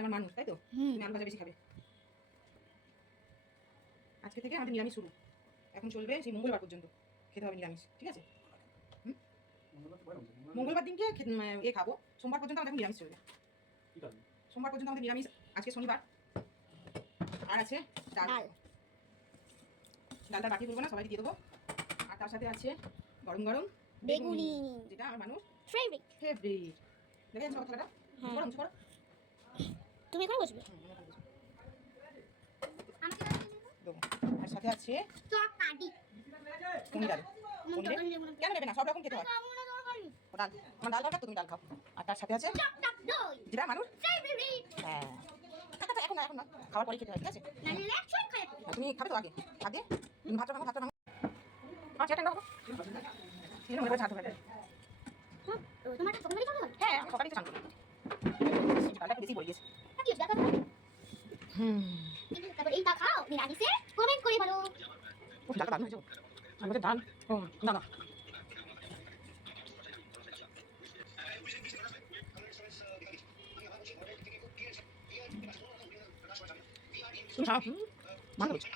এটা আমার মানুষ, তাই তো? তুমি আলু ভাজা বেশি খাবে। আজকে থেকে আমাদের নিরামিষ শুরু, এখন চলবে সেই মঙ্গলবার পর্যন্ত খেতে হবে নিরামিষ, ঠিক আছে? মঙ্গলবার দিনকে এ খাবো, সোমবার পর্যন্ত আমাদের নিরামিষ চলবে। সোমবার পর্যন্ত আমাদের নিরামিষ, আজকে শনিবার। আর আছে ডাল, ডালটা বাকি বলবো না, সবাই দিয়ে দেবো। আর তার সাথে আছে গরম গরম বেগুনি, যেটা আমার মানুষ ফেভারিট। দেখে যাচ্ছ কথাটা, গরম করো। তুমি এখন বসবে। আর সাথে আছে পনির আলু। কেন নেবে না, সব রকম খেতে হয়। ডাল, আমার ডাল খাও, তুমি ডাল খাও। আর তার সাথে আছে যেটা মানুষ হ্যাঁ, এখন না, এখন না, খাওয়ার পরে খেতে হয়, ঠিক আছে? তুমি খাবে তো আগে, আগে তুমি ভাতটা ভাঙো, ভাতটা ভাঙো। আমার চেয়ারটা খাবো, মনে করে ছাড়তে হবে। হ্যাঁ, আমি সকালেই তো চান করি, ডালটা একটু বেশি বলে গেছে। এইটা খাও নিরামিষে, কমেন্ট করে বলো। ডালটা দারুণ হয়েছে, আমাদের ডাল। ও না না, তুমি খাও, ভালো হয়েছে।